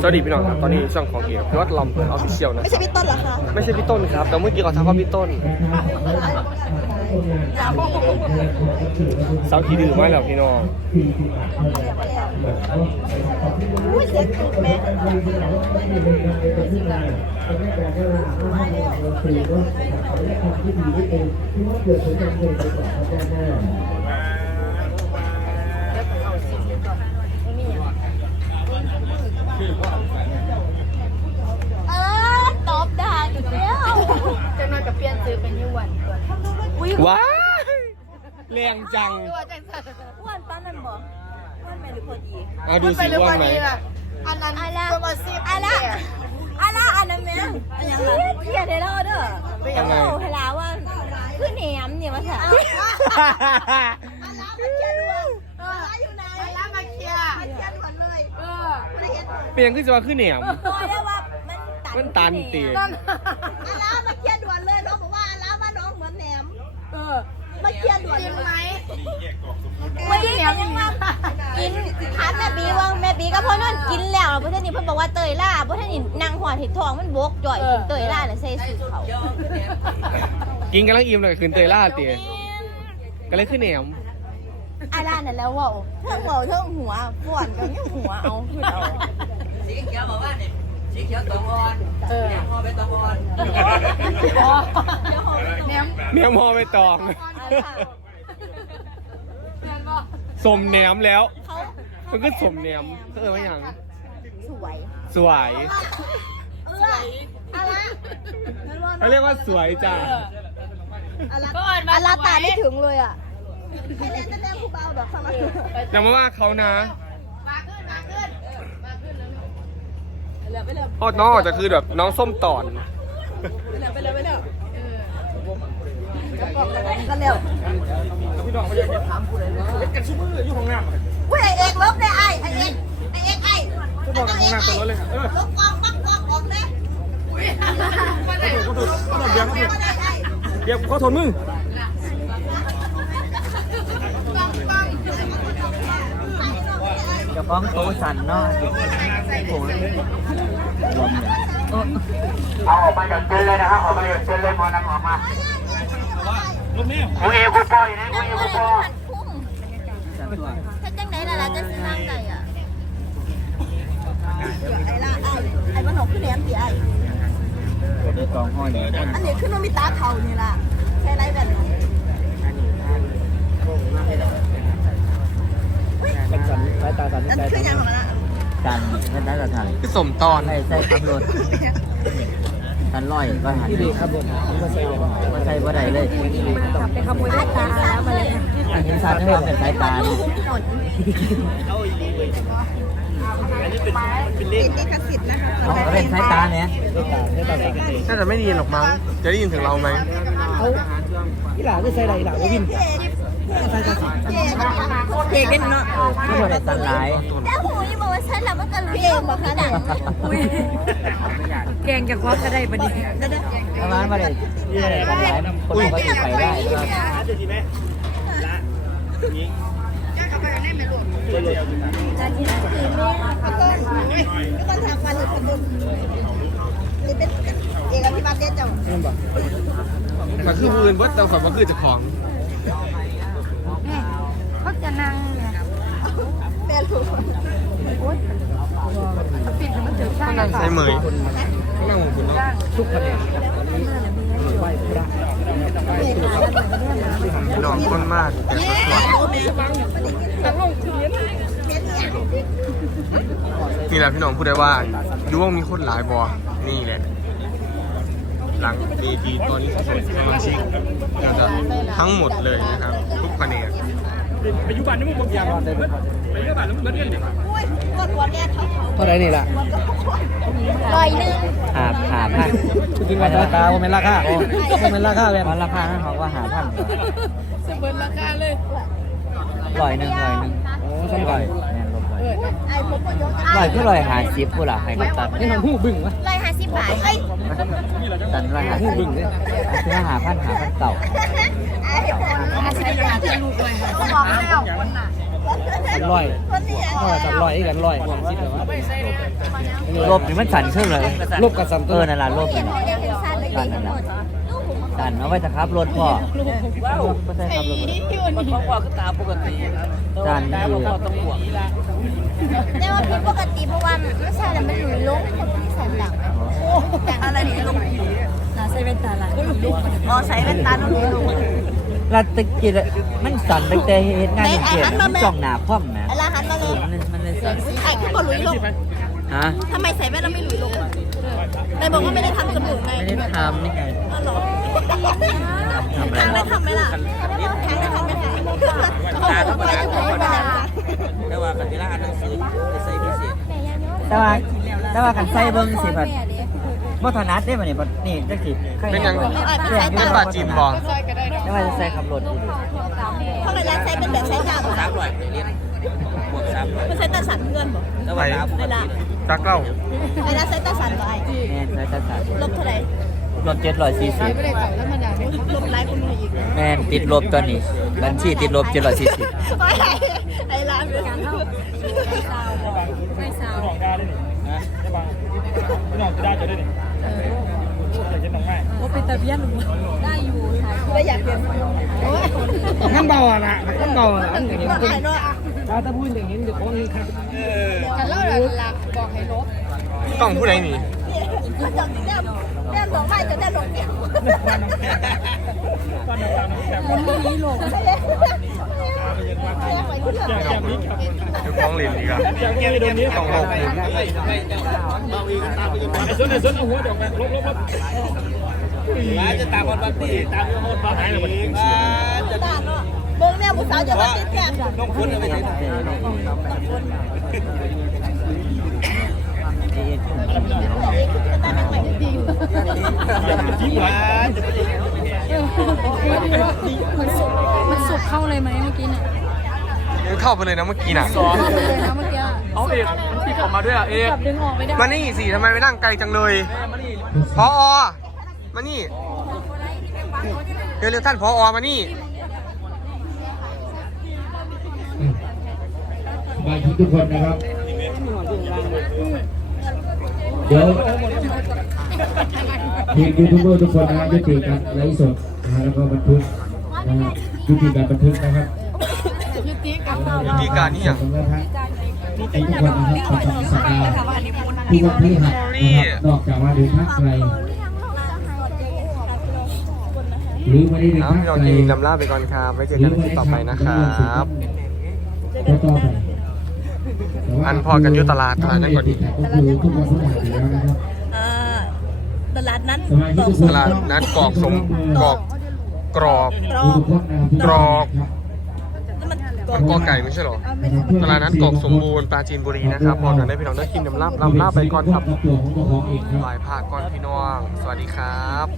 สวัสดีพี่น้องครับ ตอนนี้ช่องของเกียร์พิวัตรลำเปิดออฟฟิเชียลนะไม่ใช่พี่ต้นเหรอคะไม่ใช่พี่ต้นครับ แต่เมื่อกี้เขาทักว่าพี่ต้นสาวขี้ดื้อมากแล้วพี่น้องอุ้ยเสียงตุกแม่เออตอบด่าอีกแล้วจะนอนกับเปลี่ยนซื้อเป็นยี่วันตัวอุ้ย ว้ายแรงจังตัวจังสันอ้วนป้านั่นบอกอ้วนแม่หรือพอดีอะดูสิว่าไหมอันนั้นอะไรตัวมาซีอะไรอะไรอันนั้นแม่เกียดเลยแล้วเด้อเป็นยังไงเวลาว่าคือแหนมเนี่ยมาถามอยู่ไหนแล้วมาเคลียร์เกียดหมดเลยเออเป็นยังขึ้นจะมาขึ้นแหนมบอกได้ว่ามันตันมันตันตีนั่นอาลามาเกียดด่วนเลยน้องบอกว่าอาลาว่าน้องเหมือนแหนมเออ มาเกียดด่วนกินไหมวันนี้ยังว่ากินถามแม่บีว่าแม่บีก็พอนั่นกินแล้วเพราะท่านนี่เพิ่นบอกว่าเตยล่าเพราะท่านนี่นางหัวถิดทองมันบกจ่อยกินเตยล่าเนี่ยใส่สูตรเขากินกำลังอิ่มเลยขึ้นเตยล่าตีก็เลยขึ้นแหนมอาล่านั่นแล้วเว่าเทิงเว่าเทิงหัวปวดกันยังหัวเอาขึ้นเอาสีเขียวบอกว่าเนี่ยสีเขียวตองอ่อนเออแดงพอไปตองอ่อน แหนมแหนมหอไปตองแหนมบอกสมแหนมแล้ว เขามันก็สมแหนมก็เออว่าอย่าง สวยสวย เอออาล่าเขาเรียกว่าสวยจ้าอาล่าก็อ่อนมาอาล่าตาไม่ถึงเลยอะให้เล่นแต่แม่ผู้เบาดอกสมัครอย่ามาว่าเขานะมาขึ้นมาขึ้นมาขึ้นแล้วออดน้องออกจะคือแบบน้องส้มตอน ก็เร็วพี่น้องเขาอยากจะถามผู้ใดเล่นกันชุ่มืออยู่ห้องน้ำผู้ใหญ่เอกลบเลยไอ้ไอ้เอกไอ้เอกไอ้ก็บอกห้องน้ำตัวรถเลยค่ะเออลบกองปักกองออกเลยเขาถูกเขาถูกเบียร์เขาถูกไม่ได้ไอ้เบียร์เขาทนมึงจะฟ้องโตสันเนาะโผล่ เอาออกมาจากเจนเลยนะครับออกมาจากเจนเลยมอนำออกมาคุณเอคุณพ่ออยู่ไหนคุณเอคุณพ่อถ้าจังไหนล่ะล่ะจะซื้อน้ำไก่อะไอ้ล่ะไอ้ไอ้บ้านหนองขึ้นแหนมสิไอ้เด็กกองห้อยเนี่ยอันนี้ขึ้นโนมิตาเทานี่ล่ะใช่ไรแบบนี้สายตาสันอันนี้คือยังของมันอะสันไม่ได้ละทันคือสมตอนใส่ใส่ขับรถ สันลอยก็หันดีครับผมมาใส่มาใส่บ่ได้เลยไปขโมยได้ตาแล้วมาเลยอันนี้สันนี่เป็นสายตาติดลิขสิทธิ์นะคะเอาเป็นสายตาเนี่ยน่าจะไม่ได้ยินหรอกมั้งจะได้ยินถึงเราไหมอีหลาไม่ใส่อะไรอีหลาไม่วิ่ง เด็กกันเนาะไม่ใช่สันหลายแต่หูยบอกว่าฉันแล้วมันก็รู้เองบอกขนาดแกงจะควักก็ได้ปะดิประมาณว่าได้ยี่อะไรสันหลายคนปกติไปได้ก็ต้นก็ต้นทำฟันหรือขบุนนี่เป็นเอกพิบัติเดชเจ้ามันคือผู้อื่นว่าเราสัมมันคือเจ้าของ เขาจะนั่งเนี่ย แม่ถูกปิดมันเจอข้างใช่เหมยข้างล่งของคุณเนาะทุกคะแนนพี่น้องคนมากแต่สวยนี่แหละพี่น้องพูดได้ว่าดูว่ามีคนหลายบอนี่แหละ หลังเวทีตอนนี้สดสมาชิกก็จะทั้งหมดเลยนะครับ ทุกแผน กอุ้ยกดหัวแน่เขาเท่าไรนี่ล่ะลอยหนึ่งหาหาพันกินมาตาว่าเป็นราคาโอ้เป็นราคาเลยมันราคานั่นเขาว่าหาพันสมบูรณ์ราคาเลยร้อยหนึ่งร้อยหนึ่งโอ้ฉันร้อยแม่นลบร้อยไอ้ผมก็ยกร้อยคือร้อยหาสิบผู้หล่ะให้กับตัดนี่มันหูบึ้งวะลอยห้าสิบบาทเอ้ยตันร้อยหาหูบึ้งเนี่ยคือหาพันหาพันเก่า ไอ้ผมอาศัยยาที่ลูกเลยเขาบอกแล้วคนลอยคนนี้ก็จับลอยกันลอยความคิดแบบว่าลบนี่มันสั่นขึ้นเลยลบกับสั่นเออนั่นแหละลบเห็นี่นแหละเรียกเป็นสันเลยหมดสั่นเอาไว้จะขับรถพ่อไม่ใช่ขับรถมันขอพ่อคือตาปกติสั่นคือแต่ว่าผิดปกติเพราะว่าไม่ใช่แล้วมันหลุยลงคนที่สันหลังอะไรนี่ลงผีน่าใส่เป็นตาละอ๋อใส่เป็นตาลงลง ราตะกี้มันสั่นตั้งแต่เห็นงานเขียนมันจ้องหน้าคว่ำนะอะไรหันมาเลยมันเลยมันเลยสั่นไอ้ขึ้นบนหลุยลงฮะทำไมใส่แว่นแล้วไม่หลุยลงนายบอกว่าไม่ได้ทำจมูกไงไม่ได้ทำนี่ไงอ๋อเหรอทำอะไรทางได้ทำไหมล่ะทางได้ทำไหมคะตาต้องไปจมูกไม่ได้แต่ว่ากันที่ร้านหนังสือจะใส่พิเศษแต่ว่าแต่ว่ากันใส่เบิ้งสิบัดบ่ถนัดได้บ่นี่บัดนี่จังสิเป็นยังเป็นปลาจีนบ อแต่ว่าจะใส่ขับรถอยู่ดิเพราะระยะใช้เป็นแบบใช้ดาวสามร้อยเรียนบวกสามร้อยมันใช้ตาสันเงินบอกแต่ว่าสามเวลาจักเล่าเวลาใช้ตาสันบ่ไอ้แม่นใส่จัดสามลบเท่าไหร่ลบเจ็ดร้อยสี่สิบลบไลค์คุณอีกแม่นติดลบตอนนี้ บัญชีติดลบเจ็ดร้อยสี่สิบไอ้ร้านเป็นการเท่าไม่ซาวไม่ อยากเปลี่ยนขั้นเบาอะนะขั้นเบาอะอันอย่างนี้ก็หายเนาะถ้าถ้าพูดอย่างนี้เดี๋ยวคนครับกันเล่าหลักบอกให้ลบกล้องผู้ใดหนีมันจะแนมแนมหลงไม่จะแนมหลงเดียวมันไม่มีหลงใช่ไหมคือฟ้องเหรียญอีกอะจากแกไปโดนนี้ต้องลบไอ้ส้นไอ้ส้นเอาหัวดอกลบลบลบ จะตามวันวันที่ตามวันวันตอนไหนล่ะมันด่านเนาะเบิ้งเนี่ยผู้สาวจะมาติดแกนต้องคุ้นเอาไปใช้ที่หวานมันสุกเข้าเลยไหมเมื่อกี้เนี่ยเข้าไปเลยนะเมื่อกี้น่ะเข้าไปเลยนะเมื่อกี้เอาเอกมันติดออกมาด้วยอะเอกม่ได้มานี่สิทำไมไปนั่งไกลจังเลยพอ มานี่เร็วๆท่านพอมานี่สมาชิกทุกคนนะครับ เดี๋ยวทีมยูทูบเบอร์ทุกคนนะฮะยุติการไลฟ์สดนะฮะแล้วก็บันทึกนะฮะยุติการบันทึกนะครับวิธีการนี่อย่างสำหรับท่านทุกคนนะครับประจำสัปดาห์ทุกวันพฤหัสนะครับนอกจากว่าเดินทางไกล หรือไม่ได้เดินน้ำทางพี่น้องไกลยิงนำลาไปก่อนครับไว้เจอกันในคลิปต่อไปนะครับก็ต่อไปแต่ว่าอันพอกันอยู่ตลาดตลาดนั่นก่อนดิก็คือทุกวันพฤหัสอยู่แล้วนะครับตลาดนั้นสมาชิกทุกคนตลาดนัดกรอกสมกรอกกรอบกรอทุบกคนนะครับกรอบแล้วมันมันกอไก่ไม่ใช่เหรอ ตลาดนัดกรอกสมบูรณ์ปราจีนบุรีนะครับพอกันได้พี่น้องได้กินนำลาบลำลาไปก่อนครับตัวของตัวของเองครับลายภาคก่อนพี่น้อง สวัสดีครับ